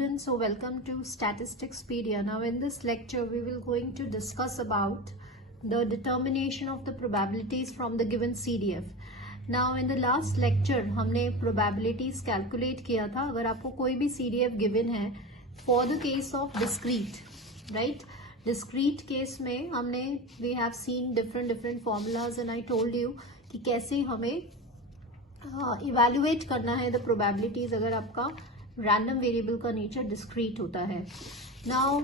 students, so welcome to Statisticspedia. Now in this lecture we will going to discuss about the determination of the probabilities from the given CDF. Now in the last lecture हमने probabilities calculate किया था. अगर आपको कोई भी CDF given है for the case of discrete, right? Discrete case में हमने we have seen different formulas and I told you कि कैसे हमें इवेल्युएट करना है द प्रोबेबिलिटीज अगर आपका रैंडम वेरिएबल का नेचर डिस्क्रीट होता है. नाउ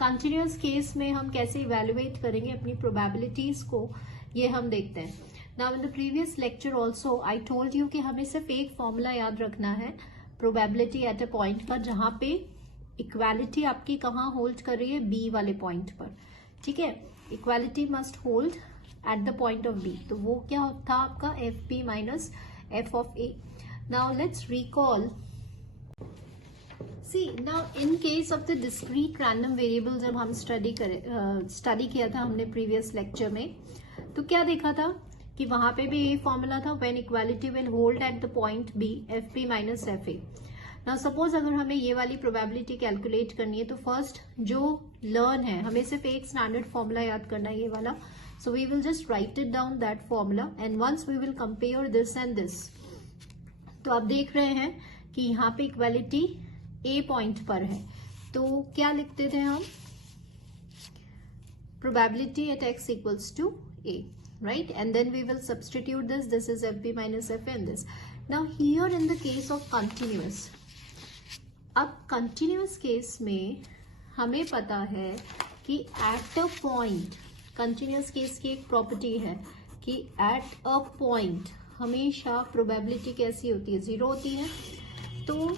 कंटिन्यूअस केस में हम कैसे इवेल्युएट करेंगे अपनी प्रोबेबिलिटीज को, ये हम देखते हैं. Now in the previous lecture also I told you कि हमें सिर्फ एक फॉर्मूला याद रखना है प्रोबेबिलिटी एट अ पॉइंट का, जहां पे इक्वालिटी आपकी कहाँ होल्ड कर रही है, बी वाले पॉइंट पर. ठीक है, equality must hold at the point of B. तो वो क्या था आपका F P minus f of a. Now let's recall. See, now in case of the discrete random variable जब हम स्टडी किया था हमने प्रीवियस लेक्चर में, तो क्या देखा था कि वहां पे भी ये फॉर्मूला था when equality will hold at the point b fp minus fa. Now suppose अगर हमें ये वाली प्रोबेबिलिटी कैलकुलेट करनी है तो फर्स्ट जो लर्न है हमें सिर्फ एक स्टैंडर्ड फॉर्मूला याद करना है, ये वाला. So we will just write it down that formula and once we will compare this and this. तो आप देख रहे हैं कि यहाँ पे इक्वालिटी A पॉइंट पर है, तो क्या लिखते थे हम, probability at x equals to A, right? And then we will substitute this. This is FB minus FA and this. Now here in the case of continuous, अब continuous case में हमें पता है कि at a point, continuous case की एक property है कि एट अ पॉइंट हमेशा प्रोबेबिलिटी कैसी होती है, जीरो होती है. तो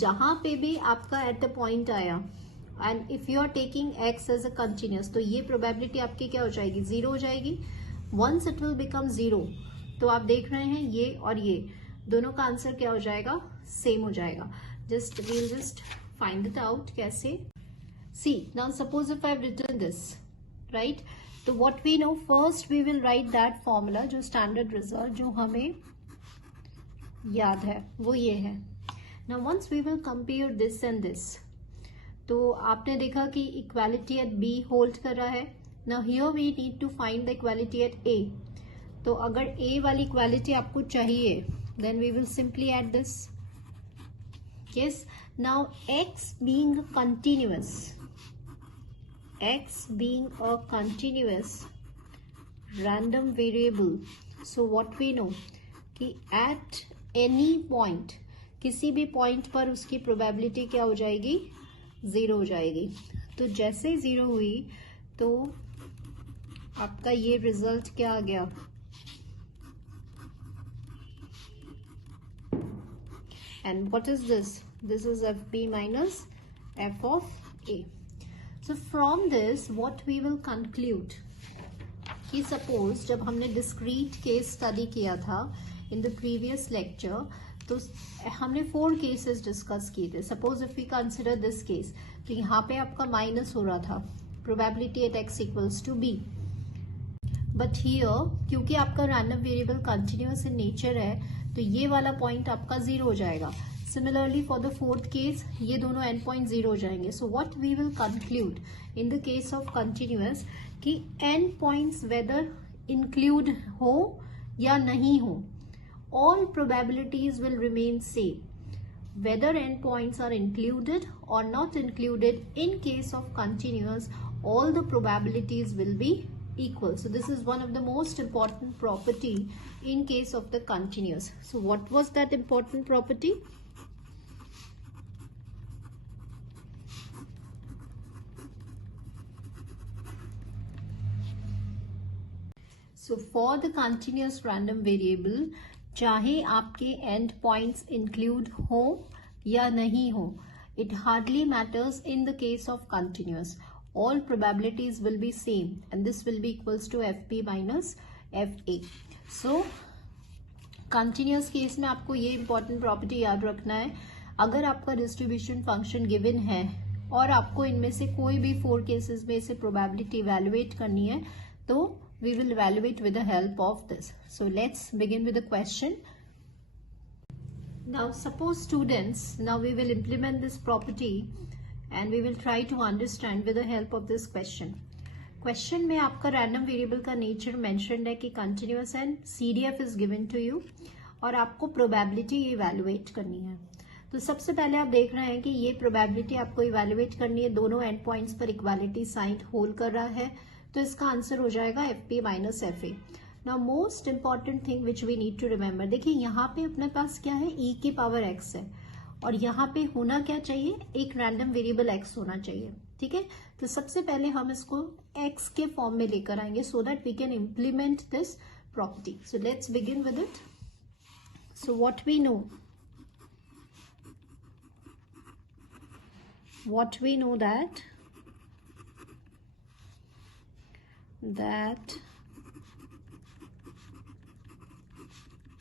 जहां पे भी आपका एट द पॉइंट आया and if you are taking X as a continuous, तो ये प्रोबेबिलिटी आपकी क्या हो जाएगी, जीरो हो जाएगी. Once it will become zero, तो आप देख रहे हैं ये और ये दोनों का आंसर क्या हो जाएगा, सेम हो जाएगा. Just we'll just find it out कैसे. See, now suppose if I've written this, right? So what we know, first we will write that formula, जो standard result जो हमें याद है वो ये है. Now once we will compare this and this, तो आपने देखा कि equality at B hold कर रहा है. Now here we need to find the equality at A. तो अगर A वाली equality आपको चाहिए, then we will simply add this. Yes. Now x being continuous, x being a continuous random variable, so what we know कि at any point, किसी भी point पर उसकी प्रोबेबिलिटी क्या हो जाएगी, जीरो हो जाएगी. तो जैसे जीरो हुई तो आपका ये रिजल्ट क्या आ गया, and what is this? This is fb minus f of a. So from this what we will conclude कि suppose जब हमने discrete case study किया था in the previous lecture, तो हमने 4 cases discuss किए थे. Suppose if we consider this case, तो यहाँ पे आपका माइनस हो रहा था probability at x equals to b. But here क्योंकि आपका random variable continuous in nature है, तो ये वाला पॉइंट आपका जीरो हो जाएगा. Similarly for the fourth case, ये दोनों एंड पॉइंट जीरो हो जाएंगे. So what we will conclude in the case of continuous कि एंड पॉइंट्स वेदर इंक्लूड हो या नहीं हो, all probabilities will remain same. Whether end points are included or not included, in case of continuous, all the probabilities will be equal. So this is one of the most important property in case of the continuous. So what was that important property? So for the continuous random variable, चाहे आपके end points include हो या नहीं हो, it hardly matters in the case of continuous. All probabilities will be same and this will be equals to fp minus fa. So continuous case में आपको ये important property याद रखना है. अगर आपका distribution function given है और आपको इनमें से कोई भी 4 cases में से probability evaluate करनी है, तो we will evaluate with the help of this. So let's begin with the question. Now suppose students, now we will implement this property and we will try to understand with the help of this question. Question में आपका random variable का nature mentioned है कि continuous and CDF is given to you और आपको probability evaluate करनी है. तो सबसे पहले आप देख रहे हैं कि ये probability आपको evaluate करनी है, दोनों end points पर equality sign hold कर रहा है, तो इसका आंसर हो जाएगा FP minus FA. Now most important thing which we need to remember, देखिए यहाँ पे अपने पास क्या है, e की पावर x है और यहाँ पे होना क्या चाहिए, एक रैंडम वेरिएबल x होना चाहिए. ठीक है, तो सबसे पहले हम इसको x के फॉर्म में लेकर आएंगे so that we can implement this property. So let's begin with it. So what we know that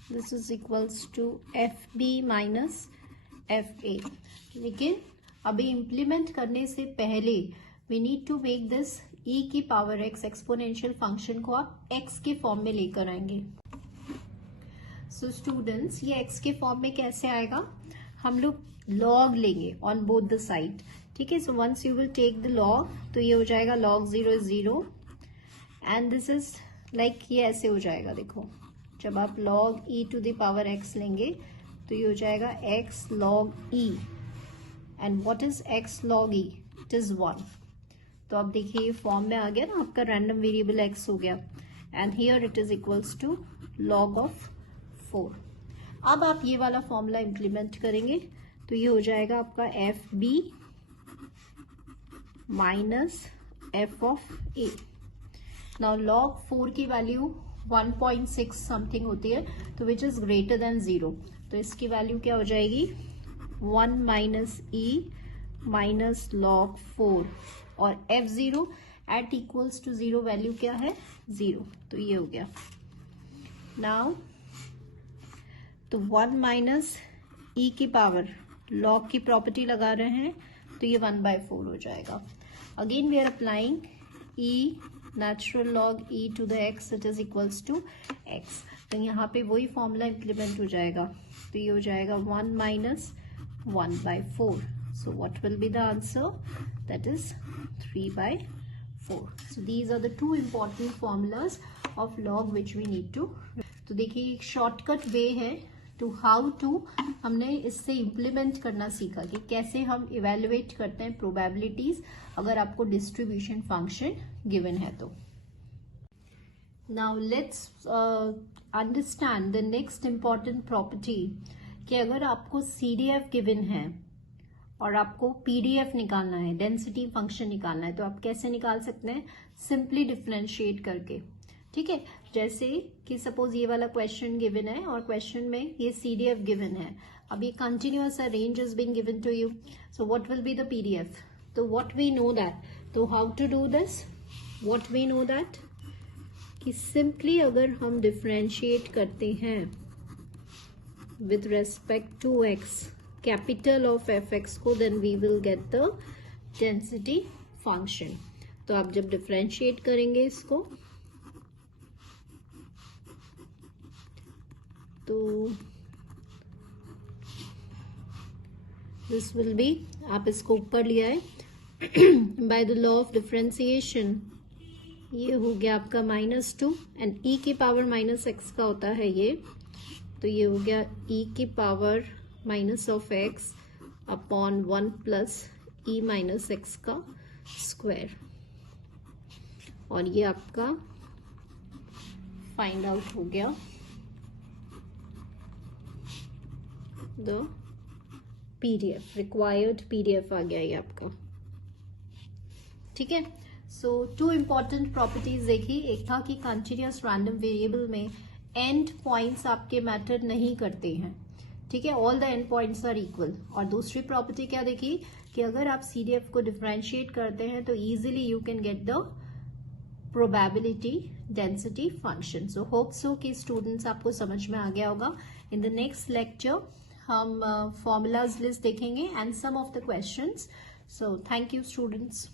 this is equals to FB minus FA. लेकिन अभी इम्प्लीमेंट करने से पहले we need to make this e की power x exponential function को आप x के form में लेकर आएंगे. सो स्टूडेंट्स, ये x के फॉर्म में कैसे आएगा, हम लोग log लेंगे ऑन बोथ द साइड. ठीक है, so once you will take the log, तो ये हो जाएगा log 0 is 0 and this is like ये ऐसे हो जाएगा. देखो, जब आप log e to the power x लेंगे तो ये हो जाएगा x log e and what is x log e, it is 1. तो अब देखिए ये फॉर्म में आ गया ना, आपका रैंडम वेरिएबल x हो गया and here it is equals to log of 4. अब आप ये वाला फॉर्मूला इंप्लीमेंट करेंगे तो ये हो जाएगा आपका FB minus f of a. Now log 4 की वैल्यू 1.6 समथिंग होती है, तो विच इज ग्रेटर देन 0, तो इसकी वैल्यू क्या हो जाएगी 1 माइनस e माइनस log 4 और f0 eight equals to 0 value क्या है 0, तो ये हो गया. नाउ तो 1 माइनस e की पावर log की प्रॉपर्टी लगा रहे हैं तो ये 1/4 हो जाएगा. Again we are applying e natural log e to the x, it is equals to x. तो यहाँ पे वही फॉर्मूला इम्प्लीमेंट हो जाएगा, तो ये हो जाएगा 1 minus 1/4. So what will be the answer? That is 3/4. So these are the two important formulas of log which we need to. तो देखिए एक शॉर्टकट वे है टू हाउ टू, हमने इससे इम्प्लीमेंट करना सीखा कि कैसे हम इवेल्युएट करते हैं प्रोबेबिलिटीज अगर आपको डिस्ट्रीब्यूशन फंक्शन गिवन है तो. Now let's understand the next important property कि अगर आपको CDF गिवन है और आपको PDF निकालना है, डेंसिटी फंक्शन निकालना है, तो आप कैसे निकाल सकते हैं, सिंपली डिफरेंशिएट करके. ठीक है, जैसे कि सपोज ये वाला क्वेश्चन गिवन है और क्वेश्चन में ये CDF गिवन है. अब ये continuous range is being given to you, so what will be the PDF. तो व्हाट वी नो दैट, तो how to do this, what we know that कि सिंपली अगर हम डिफरेंशिएट करते हैं with respect to x capital of fx को, then we will get the density function. तो आप जब डिफरेंशिएट करेंगे इसको तो दिस विल बी, आप इसको ऊपर लिया है by the law of differentiation, ये हो गया आपका -2 एंड e की पावर माइनस x का होता है ये, तो ये हो गया e की power minus of x upon 1 plus e minus x का स्क्वायर, और ये आपका फाइंड आउट हो गया द PDF, रिक्वायर्ड PDF आ गया ये आपका. ठीक है, सो टू इम्पॉर्टेंट प्रॉपर्टीज देखी, एक था कि कंटिन्यूअस रैंडम वेरिएबल में एंड पॉइंट्स आपके मैटर नहीं करते हैं. ठीक है, all the end points are equal. और दूसरी प्रॉपर्टी क्या देखी कि अगर आप CDF को डिफरेंशिएट करते हैं तो easily you can get the probability density function. So hope so कि स्टूडेंट्स आपको समझ में आ गया होगा. इन द नेक्स्ट लेक्चर हम फॉर्मूलाज लिस्ट देखेंगे and some of the questions. So thank you students.